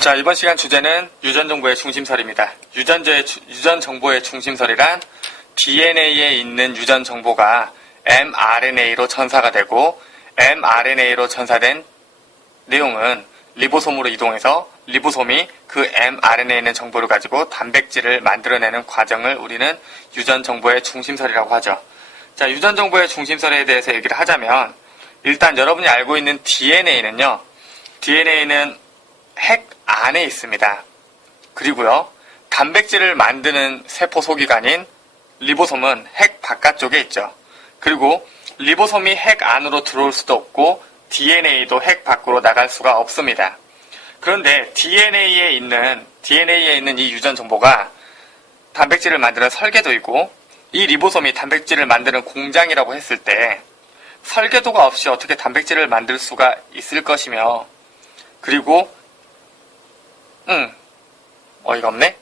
자, 이번 시간 주제는 유전정보의 중심설입니다. 유전정보의 중심설이란 DNA에 있는 유전정보가 mRNA로 전사가 되고 mRNA로 전사된 내용은 리보솜으로 이동해서 리보솜이 그 mRNA에 있는 정보를 가지고 단백질을 만들어내는 과정을 우리는 유전정보의 중심설이라고 하죠. 자, 유전정보의 중심설에 대해서 얘기를 하자면 일단 여러분이 알고 있는 DNA는요. DNA는 핵 안에 있습니다. 그리고요. 단백질을 만드는 세포 소기관인 리보솜은 핵 바깥쪽에 있죠. 그리고 리보솜이 핵 안으로 들어올 수도 없고 DNA도 핵 밖으로 나갈 수가 없습니다. 그런데 DNA에 있는 이 유전 정보가 단백질을 만드는 설계도이고 이 리보솜이 단백질을 만드는 공장이라고 했을 때 설계도가 없이 어떻게 단백질을 만들 수가 있을 것이며 그리고 어이가 없네.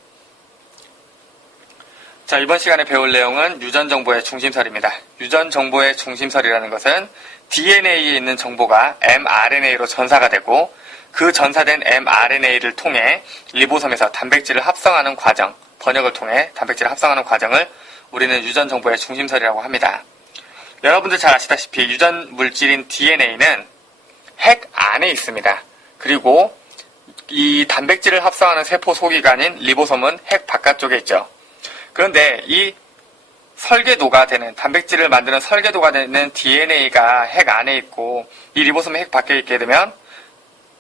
자, 이번 시간에 배울 내용은 유전정보의 중심설입니다. 유전정보의 중심설이라는 것은 DNA에 있는 정보가 mRNA로 전사가 되고 그 전사된 mRNA를 통해 리보솜에서 단백질을 합성하는 과정, 번역을 통해 단백질을 합성하는 과정을 우리는 유전정보의 중심설이라고 합니다. 여러분들 잘 아시다시피 유전물질인 DNA는 핵 안에 있습니다. 그리고 이 단백질을 합성하는 세포 소기관인 리보솜은 핵 바깥쪽에 있죠. 그런데 이 설계도가 되는 단백질을 만드는 설계도가 되는 DNA가 핵 안에 있고 이 리보솜이 핵 밖에 있게 되면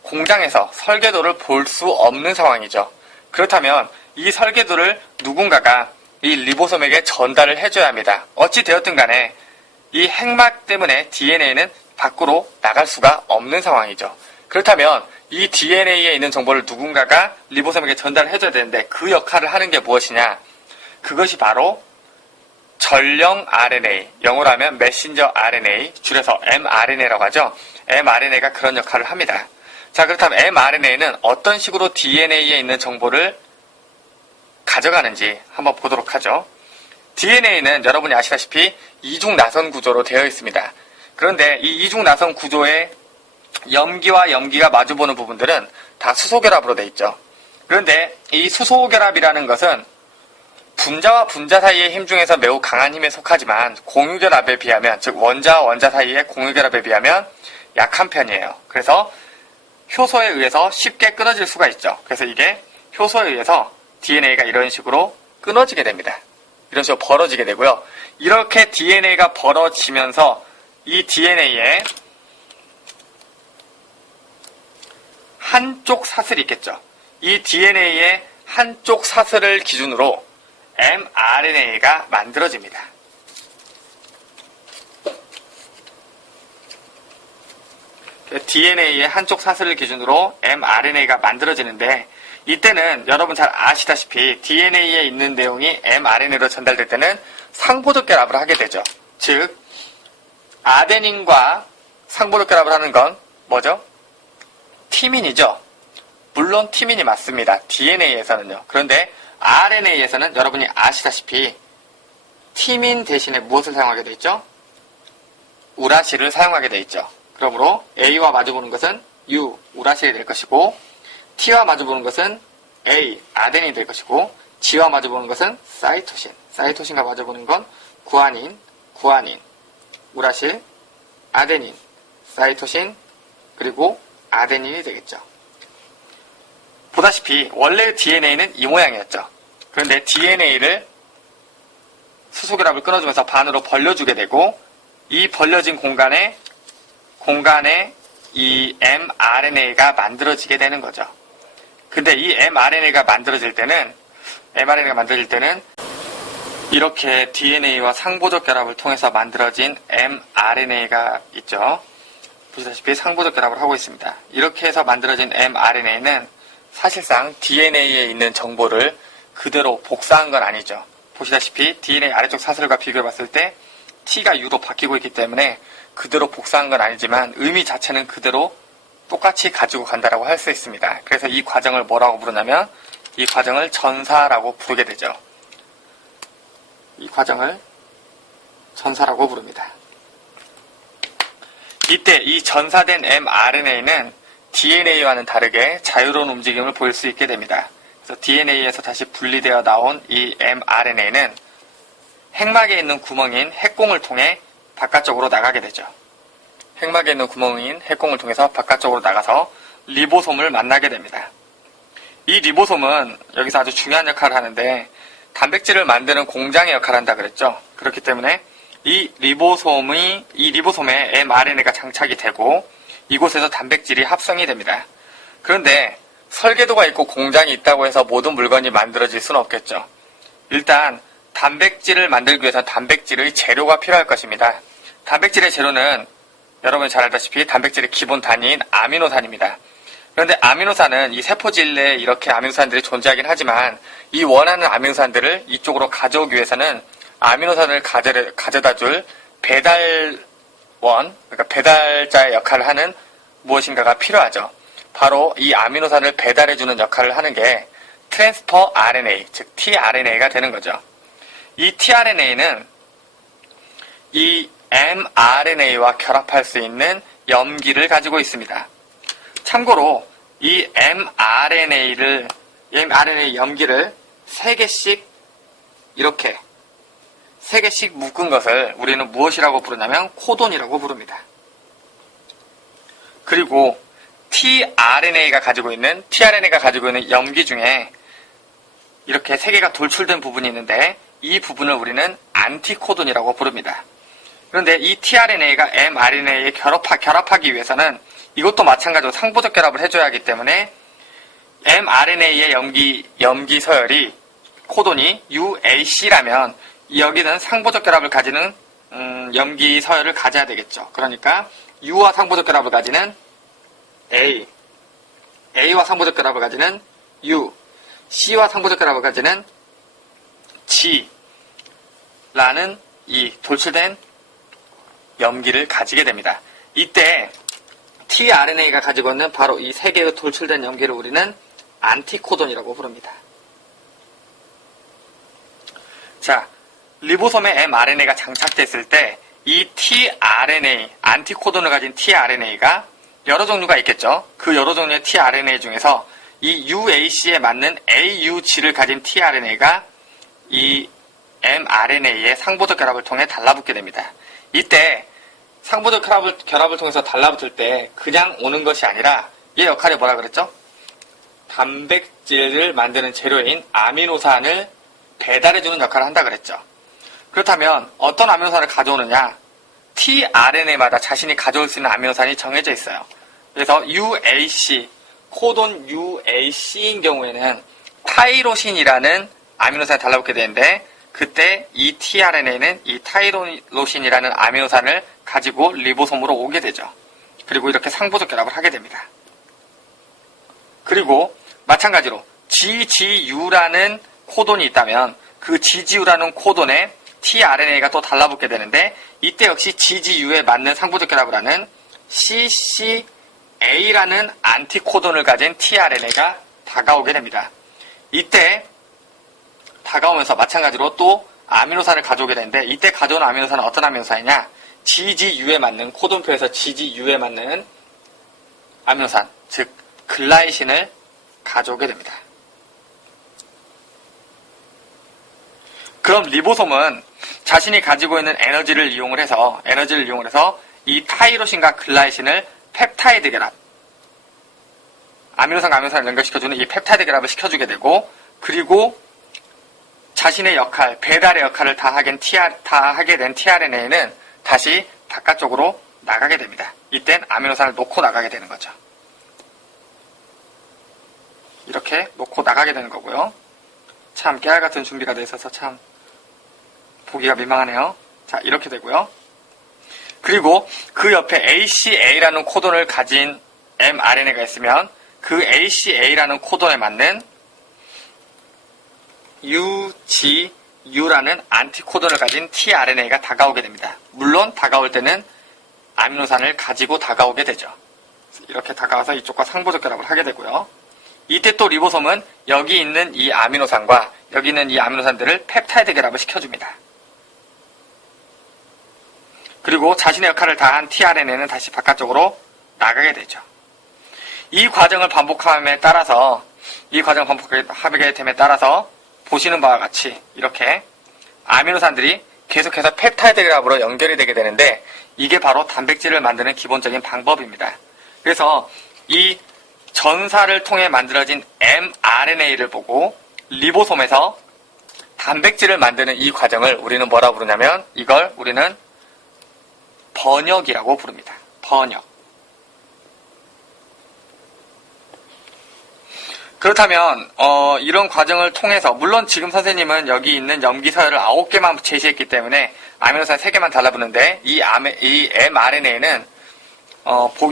공장에서 설계도를 볼 수 없는 상황이죠. 그렇다면 이 설계도를 누군가가 이 리보솜에게 전달을 해줘야 합니다. 어찌 되었든 간에 이 핵막 때문에 DNA는 밖으로 나갈 수가 없는 상황이죠. 그렇다면 이 DNA에 있는 정보를 누군가가 리보솜에게 전달을 해줘야 되는데 그 역할을 하는 게 무엇이냐? 그것이 바로 전령 RNA, 영어로 하면 메신저 RNA, 줄여서 mRNA라고 하죠. mRNA가 그런 역할을 합니다. 자, 그렇다면 mRNA는 어떤 식으로 DNA에 있는 정보를 가져가는지 한번 보도록 하죠. DNA는 여러분이 아시다시피 이중나선 구조로 되어 있습니다. 그런데 이 이중나선 구조의 염기와 염기가 마주보는 부분들은 다 수소결합으로 되어 있죠. 그런데 이 수소결합이라는 것은 분자와 분자 사이의 힘 중에서 매우 강한 힘에 속하지만 공유결합에 비하면, 즉 원자와 원자 사이의 공유결합에 비하면 약한 편이에요. 그래서 효소에 의해서 쉽게 끊어질 수가 있죠. 그래서 이게 효소에 의해서 DNA가 이런 식으로 끊어지게 됩니다. 이런 식으로 벌어지게 되고요. 이렇게 DNA가 벌어지면서 이 DNA에 한쪽 사슬이 있겠죠. 이 DNA의 한쪽 사슬을 기준으로 mRNA가 만들어집니다. DNA의 한쪽 사슬을 기준으로 mRNA가 만들어지는데 이때는 여러분 잘 아시다시피 DNA에 있는 내용이 mRNA로 전달될 때는 상보적 결합을 하게 되죠. 즉 아데닌과 상보적 결합을 하는 건 뭐죠? 티민이죠. 물론 티민이 맞습니다. DNA에서는요. 그런데 RNA에서는 여러분이 아시다시피 티민 대신에 무엇을 사용하게 되어 있죠? 우라실을 사용하게 되어 있죠. 그러므로 A와 마주보는 것은 U, 우라실이 될 것이고 T와 마주보는 것은 A, 아데닌이 될 것이고 G와 마주보는 것은 사이토신, 사이토신과 마주보는 건 구아닌, 우라실, 아데닌, 사이토신, 그리고 아데닌이 되겠죠. 보다시피 원래의 DNA는 이 모양이었죠. 그런데 DNA를 수소결합을 끊어주면서 반으로 벌려주게 되고 이 벌려진 공간에 이 mRNA가 만들어지게 되는 거죠. 근데 이 mRNA가 만들어질 때는 이렇게 DNA와 상보적 결합을 통해서 만들어진 mRNA가 있죠. 보시다시피 상보적 결합을 하고 있습니다. 이렇게 해서 만들어진 mRNA는 사실상 DNA에 있는 정보를 그대로 복사한 건 아니죠. 보시다시피 DNA 아래쪽 사슬과 비교해 봤을 때 T가 U로 바뀌고 있기 때문에 그대로 복사한 건 아니지만 의미 자체는 그대로 똑같이 가지고 간다라고 할 수 있습니다. 그래서 이 과정을 뭐라고 부르냐면 이 과정을 전사라고 부르게 되죠. 이 과정을 전사라고 부릅니다. 이때 이 전사된 mRNA는 DNA와는 다르게 자유로운 움직임을 보일 수 있게 됩니다. 그래서 DNA에서 다시 분리되어 나온 이 mRNA는 핵막에 있는 구멍인 핵공을 통해 바깥쪽으로 나가게 되죠. 핵막에 있는 구멍인 핵공을 통해서 바깥쪽으로 나가서 리보솜을 만나게 됩니다. 이 리보솜은 여기서 아주 중요한 역할을 하는데 단백질을 만드는 공장의 역할을 한다 그랬죠. 그렇기 때문에 이 리보솜에 mRNA가 장착이 되고 이곳에서 단백질이 합성이 됩니다. 그런데 설계도가 있고 공장이 있다고 해서 모든 물건이 만들어질 수는 없겠죠. 일단 단백질을 만들기 위해서는 단백질의 재료가 필요할 것입니다. 단백질의 재료는 여러분이 잘 알다시피 단백질의 기본 단위인 아미노산입니다. 그런데 아미노산은 이 세포질 내에 이렇게 아미노산들이 존재하긴 하지만 이 원하는 아미노산들을 이쪽으로 가져오기 위해서는 아미노산을 가져다 줄 배달원, 그러니까 배달자의 역할을 하는 무엇인가가 필요하죠. 바로 이 아미노산을 배달해주는 역할을 하는 게 트랜스퍼 RNA, 즉 tRNA가 되는 거죠. 이 tRNA는 이 mRNA와 결합할 수 있는 염기를 가지고 있습니다. 참고로 이 mRNA 염기를 3개씩 이렇게 3개씩 묶은 것을 우리는 무엇이라고 부르냐면 코돈이라고 부릅니다. 그리고 tRNA가 가지고 있는 염기 중에 이렇게 3개가 돌출된 부분이 있는데 이 부분을 우리는 안티코돈이라고 부릅니다. 그런데 이 tRNA가 mRNA에 결합하기 위해서는 이것도 마찬가지로 상보적 결합을 해줘야 하기 때문에 mRNA의 염기 서열이 코돈이 UAC라면 여기는 상보적 결합을 가지는 염기 서열을 가져야 되겠죠. 그러니까 U와 상보적 결합을 가지는 A, A와 상보적 결합을 가지는 U, C와 상보적 결합을 가지는 G라는 이 돌출된 염기를 가지게 됩니다. 이때 tRNA가 가지고 있는 바로 이 3개의 돌출된 염기를 우리는 안티코돈이라고 부릅니다. 자, 리보솜에 mRNA가 장착됐을 때 이 tRNA, 안티코돈을 가진 tRNA가 여러 종류가 있겠죠. 그 여러 종류의 tRNA 중에서 이 UAC에 맞는 AUG를 가진 tRNA가 이 mRNA의 상보적 결합을 통해 달라붙게 됩니다. 이때 상보적 결합을 통해서 달라붙을 때 그냥 오는 것이 아니라 얘 역할이 뭐라 그랬죠? 단백질을 만드는 재료인 아미노산을 배달해주는 역할을 한다 그랬죠. 그렇다면 어떤 아미노산을 가져오느냐? tRNA마다 자신이 가져올 수 있는 아미노산이 정해져 있어요. 그래서 UAC, 코돈 UAC인 경우에는 타이로신이라는 아미노산이 달라붙게 되는데 그때 이 tRNA는 이 타이로신이라는 아미노산을 가지고 리보솜으로 오게 되죠. 그리고 이렇게 상보적 결합을 하게 됩니다. 그리고 마찬가지로 GGU라는 코돈이 있다면 그 GGU라는 코돈에 tRNA가 또 달라붙게 되는데 이때 역시 GGU에 맞는 상보적 결합을 하는 CCA라는 안티코돈을 가진 tRNA가 다가오게 됩니다. 이때 다가오면서 마찬가지로 또 아미노산을 가져오게 되는데 이때 가져온 아미노산은 어떤 아미노산이냐? GGU에 맞는 코돈표에서 GGU에 맞는 아미노산, 즉 글라이신을 가져오게 됩니다. 그럼 리보솜은 자신이 가지고 있는 에너지를 이용을 해서 이 타이로신과 글라이신을 펩타이드 결합, 아미노산과 아미노산을 연결시켜주는 이 펩타이드 결합을 시켜주게 되고 그리고 자신의 역할, 배달의 역할을 다 하게 된 tRNA는 다시 바깥쪽으로 나가게 됩니다. 이땐 아미노산을 놓고 나가게 되는 거죠. 이렇게 놓고 나가게 되는 거고요. 참 깨알같은 준비가 돼 있어서 참 보기가 민망하네요. 자, 이렇게 되고요. 그리고 그 옆에 ACA라는 코돈을 가진 mRNA가 있으면 그 ACA라는 코돈에 맞는 UGU라는 안티코돈을 가진 tRNA가 다가오게 됩니다. 물론 다가올 때는 아미노산을 가지고 다가오게 되죠. 이렇게 다가와서 이쪽과 상보적 결합을 하게 되고요. 이때 또 리보솜은 여기 있는 이 아미노산과 여기 있는 이 아미노산들을 펩타이드 결합을 시켜줍니다. 그리고 자신의 역할을 다한 tRNA는 다시 바깥쪽으로 나가게 되죠. 이 과정을 반복함에 따라서, 이 과정을 반복하게 됨에 따라서 보시는 바와 같이 이렇게 아미노산들이 계속해서 펩타이드 그래프로 연결이 되게 되는데, 이게 바로 단백질을 만드는 기본적인 방법입니다. 그래서 이 전사를 통해 만들어진 mRNA를 보고 리보솜에서 단백질을 만드는 이 과정을 우리는 뭐라 부르냐면, 이걸 우리는 번역이라고 부릅니다. 번역. 그렇다면 이런 과정을 통해서, 물론 지금 선생님은 여기 있는 염기서열을 9개만 제시했기 때문에 아미노산 3개만 달라붙는데, 이 mRNA는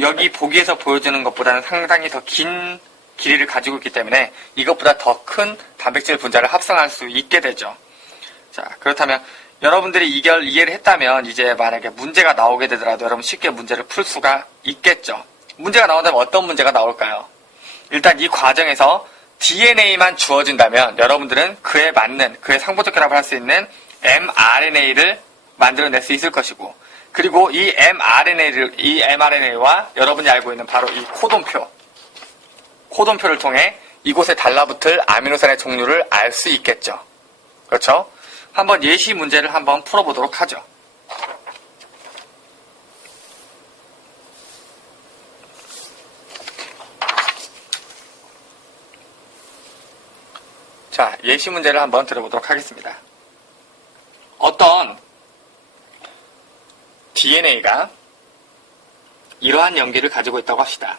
여기 보기에서 보여주는 것보다는 상당히 더 긴 길이를 가지고 있기 때문에 이것보다 더 큰 단백질 분자를 합성할 수 있게 되죠. 자, 그렇다면 여러분들이 이해를 했다면 이제 만약에 문제가 나오게 되더라도 여러분 쉽게 문제를 풀 수가 있겠죠. 문제가 나온다면 어떤 문제가 나올까요? 일단 이 과정에서 DNA만 주어진다면 여러분들은 그에 맞는, 그의 상보적 결합을 할 수 있는 mRNA를 만들어낼 수 있을 것이고, 그리고 이 mRNA와 여러분이 알고 있는 바로 이 코돈표를 통해 이곳에 달라붙을 아미노산의 종류를 알 수 있겠죠. 그렇죠? 한번 예시 문제를 한번 풀어보도록 하죠. 자, 예시 문제를 한번 들어보도록 하겠습니다. 어떤 DNA가 이러한 염기를 가지고 있다고 합시다.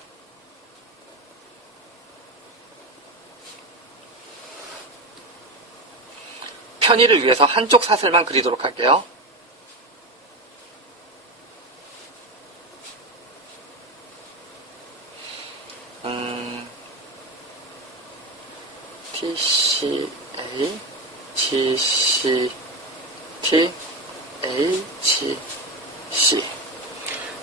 편의를 위해서 한쪽 사슬만 그리도록 할게요. TCA, GC, T, H, C.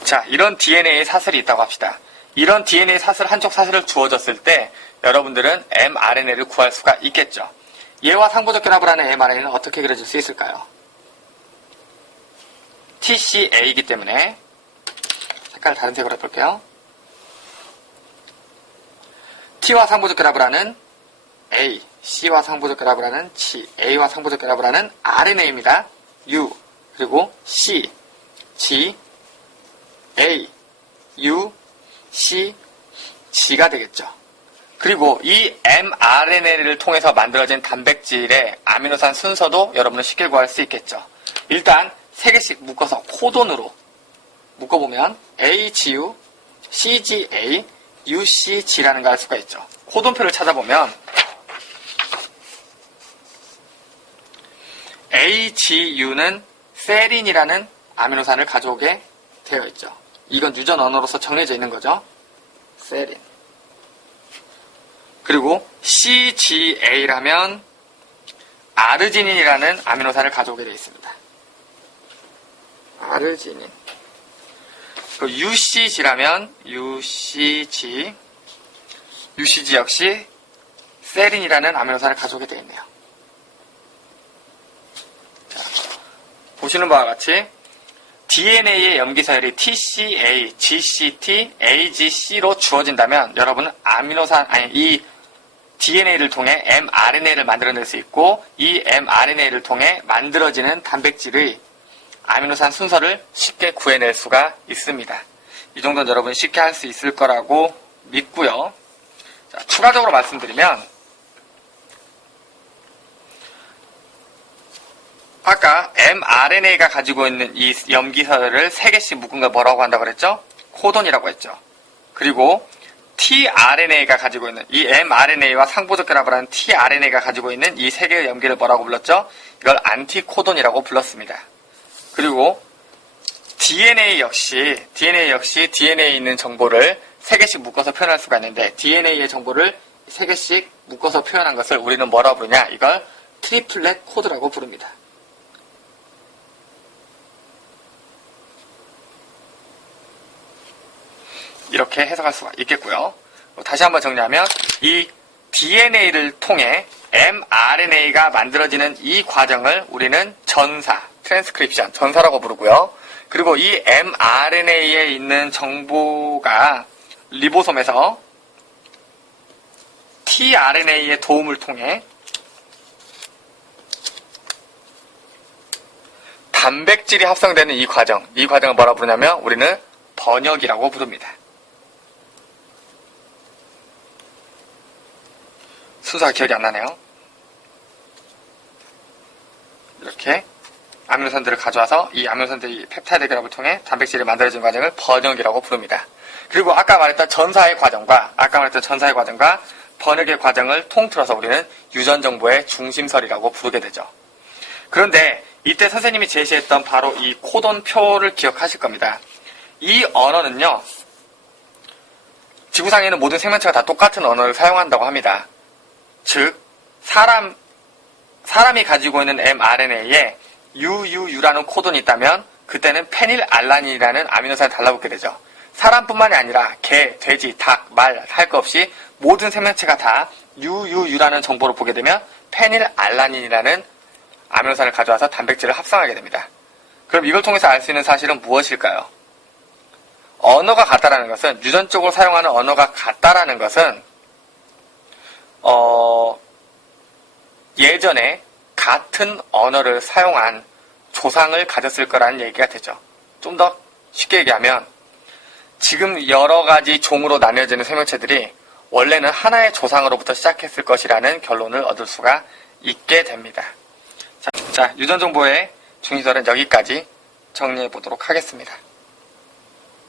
자, 이런 DNA 사슬이 있다고 합시다. 이런 DNA 사슬, 한쪽 사슬을 주어졌을 때 여러분들은 mRNA를 구할 수가 있겠죠. 얘와 상보적 결합을 하는 mRNA는 어떻게 그려질 수 있을까요? TCA이기 때문에 색깔을 다른 색으로 해볼게요. T와 상보적 결합을 하는 A, C와 상보적 결합을 하는 G, A와 상보적 결합을 하는 RNA입니다. U, 그리고 C, G, A, U, C, G가 되겠죠. 그리고 이 mRNA를 통해서 만들어진 단백질의 아미노산 순서도 여러분은 쉽게 구할 수 있겠죠. 일단 3개씩 묶어서 코돈으로 묶어보면 AGU, CGA, UCG라는 걸 알 수가 있죠. 코돈표를 찾아보면 AGU는 세린이라는 아미노산을 가져오게 되어 있죠. 이건 유전 언어로서 정해져 있는 거죠. 세린. 그리고 CGA라면 아르지닌이라는 아미노산을 가져오게 되어 있습니다. 아르지닌. 그리고 UCG라면 UCG 역시 세린이라는 아미노산을 가져오게 되어 있네요. 자, 보시는 바와 같이 DNA의 염기서열이 TCA, GCT, AGC로 주어진다면 여러분은 이 DNA를 통해 mRNA를 만들어낼 수 있고, 이 mRNA를 통해 만들어지는 단백질의 아미노산 순서를 쉽게 구해낼 수가 있습니다. 이 정도는 여러분 쉽게 할 수 있을 거라고 믿고요. 자, 추가적으로 말씀드리면 아까 mRNA가 가지고 있는 이 염기서열을 3개씩 묶은 걸 뭐라고 한다고 그랬죠? 코돈이라고 했죠. 그리고 tRNA가 가지고 있는 이 mRNA와 상보적 결합을 하는 tRNA가 가지고 있는 이 3개의 염기를 뭐라고 불렀죠? 이걸 안티코돈이라고 불렀습니다. 그리고 DNA 역시 DNA에 있는 정보를 3개씩 묶어서 표현할 수가 있는데, DNA의 정보를 3개씩 묶어서 표현한 것을 우리는 뭐라고 부르냐? 이걸 트리플렛 코드라고 부릅니다. 이렇게 해석할 수가 있겠고요. 다시 한번 정리하면 이 DNA를 통해 mRNA가 만들어지는 이 과정을 우리는 전사, 트랜스크립션, 전사라고 부르고요. 그리고 이 mRNA에 있는 정보가 리보솜에서 tRNA의 도움을 통해 단백질이 합성되는 이 과정을 뭐라 부르냐면 우리는 번역이라고 부릅니다. 순서가 기억이 안 나네요. 이렇게 아미노산들을 가져와서 이 아미노산들이 펩타이드 결합을 통해 단백질이 만들어진 과정을 번역이라고 부릅니다. 그리고 아까 말했던 전사의 과정과 번역의 과정을 통틀어서 우리는 유전정보의 중심설이라고 부르게 되죠. 그런데 이때 선생님이 제시했던 바로 이 코돈표를 기억하실 겁니다. 이 언어는요, 지구상에 있는 모든 생명체가 다 똑같은 언어를 사용한다고 합니다. 즉, 사람이 가지고 있는 mRNA에 UUU라는 코돈이 있다면 그때는 페닐알라닌이라는 아미노산이 달라붙게 되죠. 사람뿐만이 아니라 개, 돼지, 닭, 말 할 것 없이 모든 생명체가 다 UUU라는 정보를 보게 되면 페닐알라닌이라는 아미노산을 가져와서 단백질을 합성하게 됩니다. 그럼 이걸 통해서 알 수 있는 사실은 무엇일까요? 언어가 같다라는 것은, 유전적으로 사용하는 언어가 같다라는 것은 예전에 같은 언어를 사용한 조상을 가졌을 거라는 얘기가 되죠. 좀 더 쉽게 얘기하면 지금 여러 가지 종으로 나뉘어지는 생명체들이 원래는 하나의 조상으로부터 시작했을 것이라는 결론을 얻을 수가 있게 됩니다. 자, 유전정보의 중심설은 여기까지 정리해 보도록 하겠습니다.